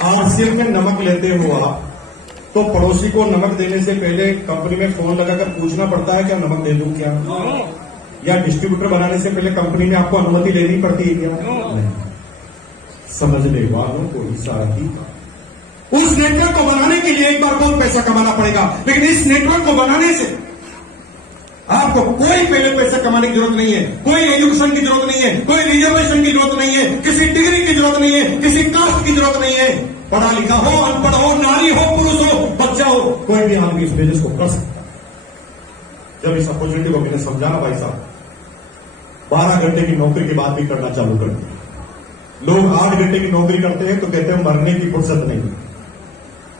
RCM में नमक लेते हो आप, तो पड़ोसी को नमक देने से पहले कंपनी में फोन लगाकर पूछना पड़ता है क्या नमक दे दूं क्या? या डिस्ट्रीब्यूटर बनाने से पहले कंपनी में आपको अनुमति लेनी पड़ती है क्या? नहीं। समझने वालों को इशारा ही। उस नेटवर्क को बनाने के लिए एक बार बहुत पैसा कमाना पड़ेगा, लेकिन इस नेटवर्क को बनाने से आपको कोई पहले पैसा कमाने की जरूरत नहीं है, कोई एजुकेशन की जरूरत नहीं है, कोई रिजर्वेशन की जरूरत नहीं है, किसी डिग्री की जरूरत नहीं है, किसी कास्ट की जरूरत नहीं है। पढ़ा लिखा हो, अनपढ़ हो, नारी हो, पुरुष हो, बच्चा हो, कोई भी आदमी इस बिजनेस को कर सकता है। जब इस अपॉर्चुनिटी को मैंने समझाना भाई साहब, 12 घंटे की नौकरी के बाद भी करना चालू कर दिया। लोग 8 घंटे की नौकरी करते हैं तो कहते हैं मरने की फुर्सत नहीं।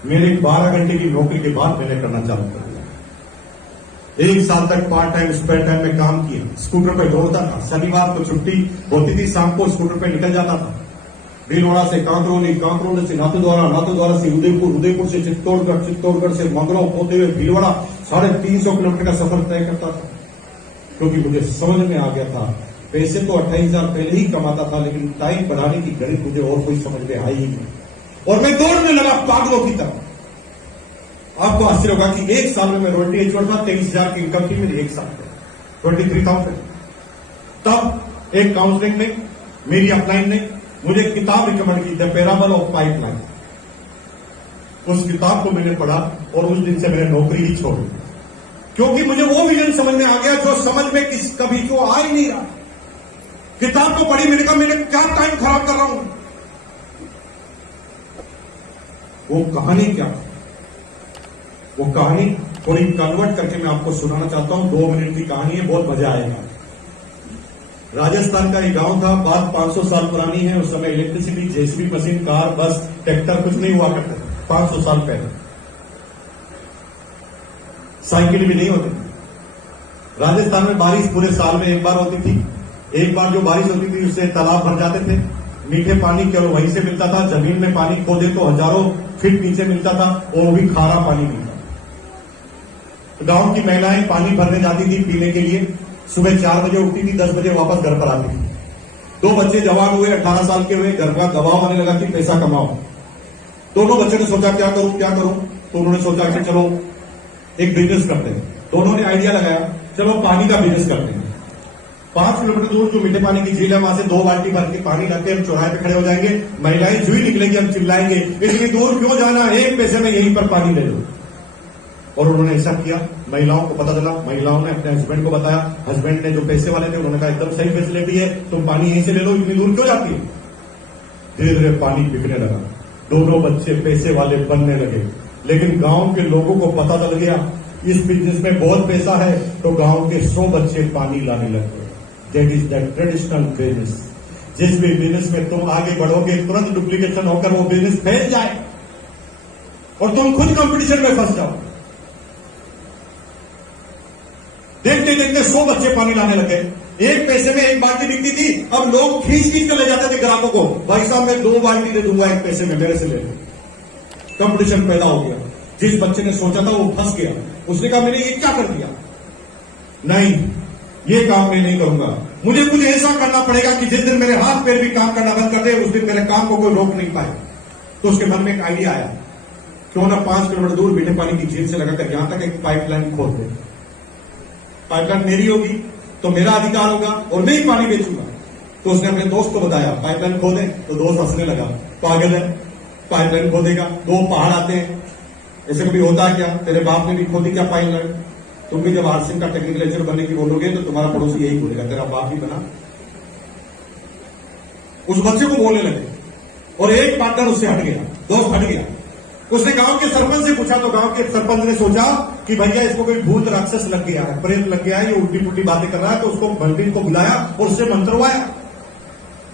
मेरे 12 घंटे की नौकरी के बाद मैंने करना चालू कर दिया। 1 साल तक पार्ट टाइम स्पेयर टाइम में काम किया, स्कूटर पे दौड़ता था, शनिवार को छुट्टी होती थी, शाम को स्कूटर पे निकल जाता था। भीलवाड़ा से कांकरोली, कांकरोली से नाथद्वारा, नाथद्वारा से उदयपुर, उदयपुर से चित्तौड़गढ़, चित्तौड़गढ़ से मंगलौ होते हुए भीलवाड़ा 350 किलोमीटर का सफर तय करता था। क्योंकि मुझे समझ में आ गया था, पैसे तो 28,000 पहले ही कमाता था, लेकिन टाइम बढ़ाने की गणित मुझे और कोई समझ में आई ही नहीं, और मैं दौड़ने लगा पागलों की तरह। आपको आश्चर्य होगा कि 1 साल में मैं रॉयल्टी एचवर था, 23,000 की इनकम थी मेरी 1 साल में, 23,000। तब एक काउंसलिंग ने, मेरी अपलाइन ने मुझे किताब रिकमेंड की, द पैराबल ऑफ पाइपलाइन। उस किताब को मैंने पढ़ा और उस दिन से मैंने नौकरी ही छोड़ दी, क्योंकि मुझे वो विजन समझ में आ गया जो समझ में कभी जो आ ही नहीं रहा। किताब को पढ़ी, मैंने कहा मैंने क्या टाइम खराब कर रहा हूं। वो कहानी क्या, वो कहानी थोड़ी कन्वर्ट करके मैं आपको सुनाना चाहता हूं। 2 मिनट की कहानी है, बहुत मजा आएगा। राजस्थान का एक गांव था, बात 500 साल पुरानी है। उस समय इलेक्ट्रिसिटी, जेसीबी मशीन, कार, बस, ट्रैक्टर कुछ नहीं हुआ करते, 500 साल पहले। साइकिल भी नहीं होती। राजस्थान में बारिश पूरे साल में एक बार होती थी। एक बार जो बारिश होती थी उससे तालाब भर जाते थे, मीठे पानी केवल वहीं से मिलता था। जमीन में पानी खोदे तो हजारों फीट नीचे मिलता था, वो भी खारा पानी मिलता। गांव की महिलाएं पानी भरने जाती थी पीने के लिए। सुबह 4 बजे उठती थी, 10 बजे वापस घर पर आती थी। 2 बच्चे जवान हुए, 18 साल के हुए, घर का दबाव आने लगा कि पैसा कमाओ। दोनों बच्चों ने सोचा क्या करूं क्या करूं, तो उन्होंने सोचा कि चलो एक बिजनेस करते हैं। दोनों ने आइडिया लगाया, चलो पानी का बिजनेस करते हैं। 5 किलोमीटर दूर जो मीठे पानी की झील है, वहां से 2 बाल्टी भर के पानी लाके हम चौराहे पे खड़े हो जाएंगे, महिलाएं जुई निकलेंगी, हम चिल्लाएंगे इतनी दूर क्यों जाना, 1 पैसे में यहीं पर पानी ले लो। और उन्होंने ऐसा किया। महिलाओं को पता चला, महिलाओं ने अपने हस्बैंड को बताया। हस्बैंड ने, जो पैसे वाले थे, उन्होंने कहा एकदम सही फैसिलिटी है, तुम पानी यहीं से ले लो, इतनी दूर क्यों जाती है। धीरे धीरे पानी बिकने लगा, दोनों बच्चे पैसे वाले बनने लगे। लेकिन गांव के लोगों को पता चल गया इस बिजनेस में बहुत पैसा है, तो गांव के 100 बच्चे पानी लाने लगे। That is the traditional business. जिस भी बिजनेस में तुम आगे बढ़ोगे, तुरंत डुप्लीकेशन होकर वो बिजनेस फैल जाए और तुम खुद कंपटीशन में फंस जाओ। देखते देखते 100 बच्चे पानी लाने लगे। 1 पैसे में 1 बाल्टी बिकती थी। अब लोग खींच खींच कर ले जाते थे ग्राहकों को, भाई साहब मैं 2 बाल्टी दे दूंगा 1 पैसे में, मेरे से ले लो। कंपटीशन पैदा हो गया। जिस बच्चे ने सोचा था वो फंस गया। उसने कहा मैंने ये क्या कर दिया, नहीं ये काम मैं नहीं करूंगा, मुझे कुछ ऐसा करना पड़ेगा कि जिस दिन मेरे हाथ पैर भी काम करना बंद कर दे, उस दिन मेरे काम को कोई रोक नहीं पाए। तो उसके मन में एक आइडिया आया, क्यों ना 5 किलोमीटर दूर मीठे पानी की झील से लगाकर यहां तक एक पाइपलाइन खोद दे। पाइपलाइन मेरी होगी तो मेरा अधिकार होगा और मैं ही पानी बेचूंगा। तो उसने अपने दोस्त को बताया पाइपलाइन खोदे, तो दोस्त हंसने लगा, पागल है, पाइपलाइन खोदेगा, 2 पहाड़ आते हैं, ऐसे कभी होता है क्या, तेरे बाप ने भी खोदी क्या पाइपलाइन। तुम भी जब आरसीएम का टेक्निकल लेक्चर बनने की बोलोगे तो तुम्हारा पड़ोसी यही बोलेगा, तेरा बाप भी बना। उस बच्चे को बोलने लगे और एक पार्टनर उससे हट गया, दोस्त हट गया। उसने गांव के सरपंच से पूछा, तो गांव के सरपंच ने सोचा कि भैया इसको कोई भूत राक्षस लग गया है, प्रेत लग गया है, ये उल्टी पुल्टी बातें कर रहा है। तो उसको मंदिर को बुलाया और उससे मंत्रवाया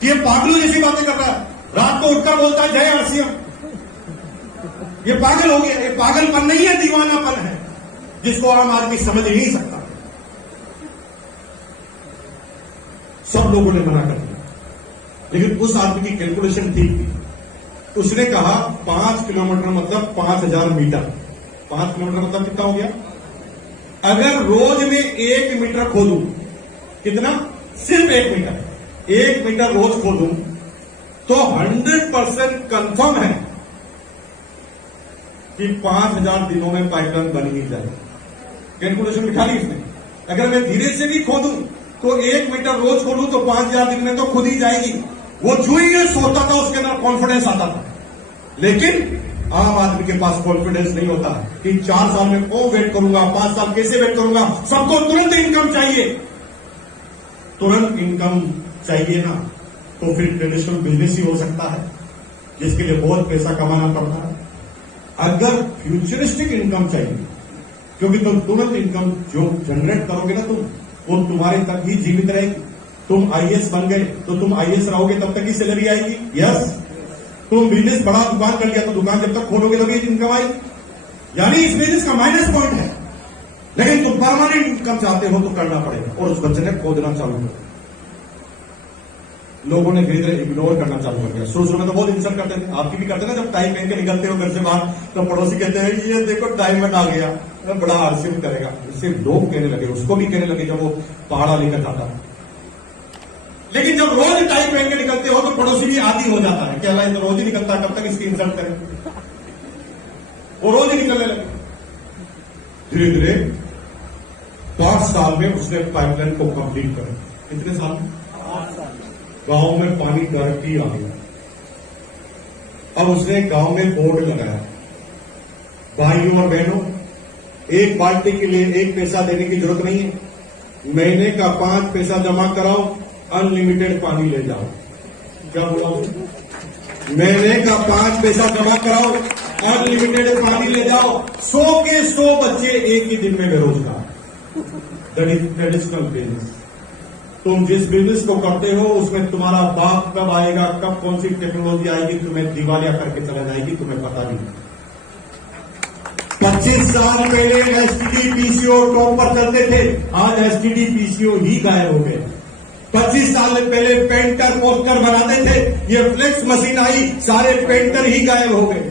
कि ये पागलों जैसी बातें कर रहा है, रात को उठकर बोलता है जय आरसीएम। ये पागल हो गया। ये पागलपन नहीं है, दीवानापन है, जिसको आम आदमी समझ ही नहीं सकता। सब लोगों ने मना कर दिया, लेकिन उस आदमी की कैलकुलेशन ठीक थी। उसने कहा 5 किलोमीटर मतलब 5000 मीटर। 5 किलोमीटर मतलब कितना हो गया, अगर रोज में 1 मीटर खोदूं, कितना, सिर्फ 1 मीटर, 1 मीटर रोज खोदूं, तो 100% कंफर्म है कि 5000 दिनों में पाइपलाइन बन ही जाए। कैलकुलेशन बिठा ली इसने। अगर मैं धीरे से भी खोदूं तो 1 मीटर रोज खोदूं तो 5000 दिन में तो खुद ही जाएगी। वो जो ही सोचता था उसके अंदर कॉन्फिडेंस आता था। लेकिन आम आदमी के पास कॉन्फिडेंस नहीं होता कि 4 साल में क्यों वेट करूंगा, 5 साल कैसे वेट करूंगा। सबको तुरंत इनकम चाहिए। तुरंत इनकम चाहिए ना, तो फिर ट्रेडिशनल बिजनेस ही हो सकता है, जिसके लिए बहुत पैसा कमाना पड़ता है। अगर फ्यूचरिस्टिक इनकम चाहिए, क्योंकि तुम तुरंत इनकम जो जनरेट करोगे ना तुम, वो तुम्हारे तक ही जीवित रहेगी। तुम आईएएस बन गए तो तुम आईएएस रहोगे तब तक ही सैलरी आएगी। यस, तुम बिजनेस बड़ा दुकान कर लिया तो दुकान जब तक खोलोगे तभी इनकम आएगी। यानी इस बिजनेस का माइनस पॉइंट है। लेकिन तुम परमानेंट इनकम चाहते हो तो करना पड़ेगा। और उस बच्चे ने खोदना चालू कर, लोगों ने धीरे धीरे इग्नोर करना चालू कर दिया। शुरू में तो बहुत इंसल्ट करते थे, आपकी भी करते ना। जब टाइम पहन के निकलते हो घर से बाहर तो पड़ोसी कहते हैं ये देखो डायमंड आ गया, बड़ा आरसीएम करेगा। इससे लोग कहने लगे, उसको भी कहने लगे जब वो पहाड़ा लेकर खाता। लेकिन जब रोज टाई पहन के निकलते हो तो पड़ोसी भी आदी हो जाता है, क्या तो रोज ही निकलता है, कब तक इसकी इंसल्ट करें। वो रोज ही निकलने लगे। धीरे धीरे 5 साल में उसने पाइपलाइन को कंप्लीट कर। कितने साल में? 5 साल। गांव में पानी डायरेक्टली आ गया। अब उसने गांव में बोर्ड लगाया, भाइयों और बहनों, एक बाल्टी के लिए 1 पैसा देने की जरूरत नहीं है। महीने का 5 पैसा जमा कराओ, अनलिमिटेड पानी ले जाओ। क्या बोला? महीने का 5 पैसा जमा कराओ, अनलिमिटेड पानी ले जाओ। 100 के 100 बच्चे एक ही दिन में बेरोजगार। That is traditional business. तुम जिस बिजनेस को करते हो उसमें तुम्हारा बाप कब आएगा, कब कौन सी टेक्नोलॉजी आएगी, तुम्हें दिवालिया करके चला जाएगी, तुम्हें पता नहीं। 25 साल पहले एसटीडी पीसीओ टॉप पर चलते थे, आज एसटीडी पीसीओ ही गायब हो गए। 25 साल पहले पेंटर पोस्टर बनाते थे, ये फ्लेक्स मशीन आई, सारे पेंटर ही गायब हो गए।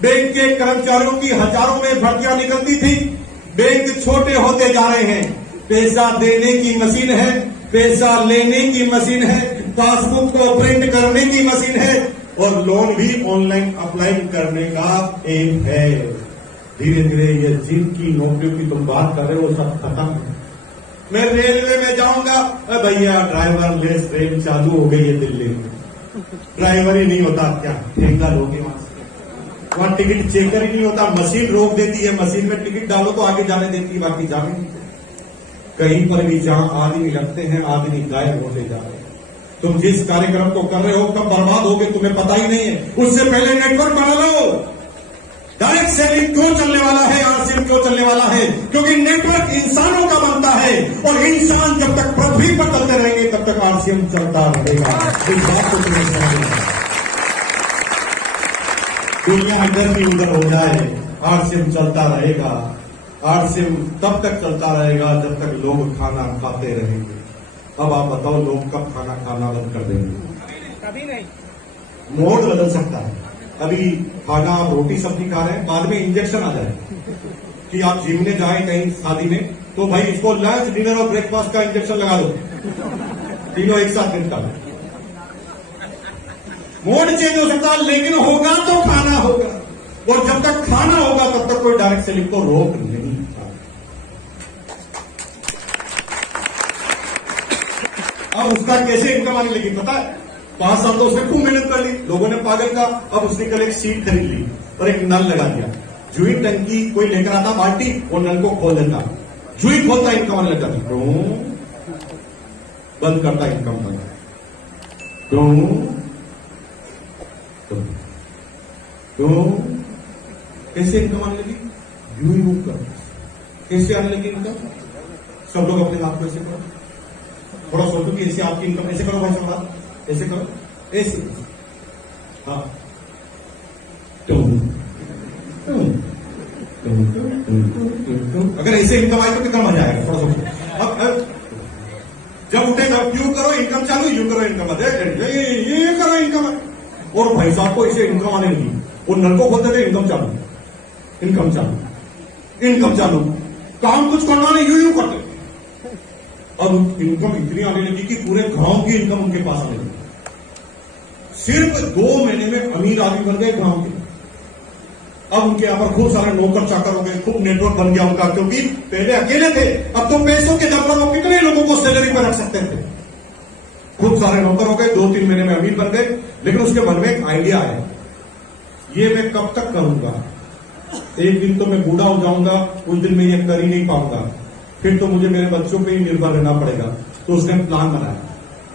बैंक के कर्मचारियों की हजारों में भर्तियां निकलती थी, बैंक छोटे होते जा रहे हैं। पैसा देने की मशीन है, पैसा लेने की मशीन है, पासबुक को प्रिंट करने की मशीन है, और लोन भी ऑनलाइन अप्लाई करने का एम है। धीरे धीरे ये जिनकी नौकरियों की तुम बात कर रहे हो सब खत्म है। मैं रेलवे में जाऊंगा, भैया ड्राइवर लेस ट्रेन चालू हो गई है दिल्ली में। ड्राइवर ही नहीं होता, क्या ठेका लोगे वहां से? वहां टिकट चेकर ही नहीं होता, मशीन रोक देती है। मशीन में टिकट डालो तो आगे जाने देती है, बाकी जाने नहीं देती। कहीं पर भी जहां आदमी लगते हैं, आदमी गायब होते जा रहे हैं। तुम जिस कार्यक्रम को कर रहे हो कब बर्बाद होगे तुम्हें पता ही नहीं है। उससे पहले नेटवर्क बना लो। डायरेक्ट सेलिंग क्यों चलने वाला है, आरसीएम क्यों चलने वाला है? क्योंकि नेटवर्क इंसानों का बनता है, और इंसान जब तक पृथ्वी पर चलते रहेंगे तब तक आरसीएम चलता रहेगा। इस बात को तुम्हें समझना। दुनिया इधर भी उधर हो जाए, आरसीएम चलता रहेगा। आरसीएम तब तक चलता रहेगा जब तक लोग खाना खाते रहेंगे। अब आप बताओ, लोग कब खाना खाना बंद कर देंगे? कभी नहीं। मोड बदल सकता है। अभी खाना आप रोटी सब्जी खा रहे हैं, बाद में इंजेक्शन आ जाए कि आप जिम में जाए कहीं शादी में, तो भाई इसको लंच डिनर और ब्रेकफास्ट का इंजेक्शन लगा दो, तीनों एक साथ निपटा। मोड चेंज हो सकता है, लेकिन होगा तो खाना होगा, और जब तक खाना होगा तब तक कोई डायरेक्ट सेलिंग को रोक नहीं। अब उसका कैसे इनकम आने लगी पता है? 5 साल तो उसने खूब मेहनत कर ली, लोगों ने पागल का। अब उसने कल एक सीट खरीद ली और एक नल लगा दिया। जुई टंकी कोई लेकर आता बाल्टी, वो नल को खोल देता, जुई खोलता, इनकम आने लग जाती। बंद करता, इनकम बंद। कैसे इनकम आने लगी? यू कर। कैसे आने लगी इनकम? सब लोग अपने हाथ को ऐसे करो, थोड़ा सोचो कि ऐसे आपकी इनकम ऐसे करो भाई साहब, ऐसे करो, ऐसे। हाँ, अगर ऐसे इनकम आए तो कितना मजा आएगा? थोड़ा सोचो। अब जब उठे तब यू करो इनकम चालू, यू करो इनकम, ये करो इनकम। और भाई साहब को ऐसे इनकम आने लगी, वो नल को खोलते थे, इनकम चालू, इनकम चालू, इनकम चालू। काम कुछ करना नहीं, यू करते। अब इनकम इतनी आने लगी कि पूरे गांव की इनकम उनके पास आने लगी। सिर्फ 2 महीने में अमीर आदमी बन गए गांव के। अब उनके यहाँ पर खूब सारे नौकर चाकर हो गए, खूब नेटवर्क बन गया उनका, क्योंकि पहले अकेले थे, अब तो पैसों के दम पर वो कितने लोगों को सैलरी पर रख सकते थे। खूब सारे नौकर हो गए, 2-3 महीने में अमीर बन गए। लेकिन उसके मन में एक आइडिया आया, ये मैं कब तक करूंगा, एक दिन तो मैं बूढ़ा हो जाऊंगा, कुछ दिन में ये कर ही नहीं पाऊंगा, फिर तो मुझे मेरे बच्चों पे ही निर्भर रहना पड़ेगा। तो उसने प्लान बनाया,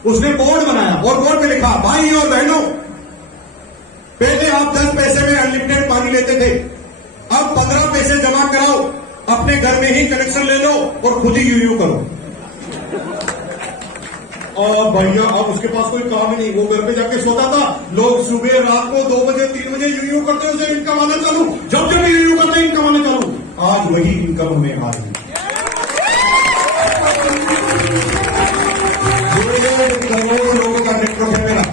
उसने बोर्ड बनाया और बोर्ड पे लिखा, भाई और बहनों, पहले आप 10 पैसे में अनलिमिटेड पानी लेते थे, अब 15 पैसे जमा कराओ, अपने घर में ही कनेक्शन ले लो और खुद ही यूयू करो। और भैया अब उसके पास कोई काम ही नहीं, वो घर पे जाके सोता था, लोग सुबह रात को 2 बजे 3 बजे यूयू करते, उसे इनकम आना चालू, जब जब यूयू करते इनकम आना चालू। आज वही इनकम हमें आ रही है। करोड़ों लोगों का नेटवर्क है मेरा,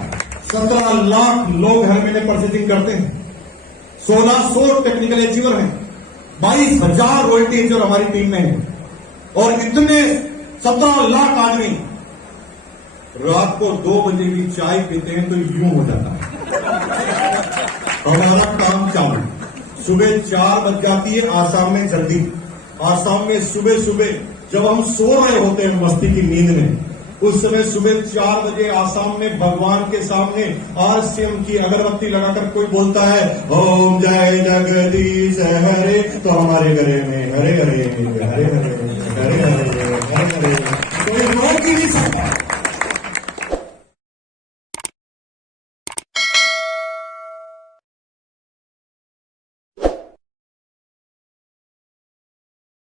17 लाख लोग हर महीने परचेजिंग करते हैं, 1600 टेक्निकल एचीवर हैं, 22,000 रॉयल्टी एचीवर हमारी टीम में है, और इतने 17 लाख आदमी रात को 2 बजे की चाय पीते हैं तो यूं हो जाता है। हमारा काम चालू, सुबह 4 बज जाती है आसाम में जल्दी, आसाम में सुबह सुबह जब हम सो रहे होते हैं मस्ती की नींद में, उस समय सुबह 4 बजे आसाम में भगवान के सामने RCM की अगरबत्ती लगाकर कोई बोलता है ओम जय जगदीश हरे, तो हमारे गले में हरे हरे हरे हरे हरे हरे हरे, कोई रोक ही नहीं सकता।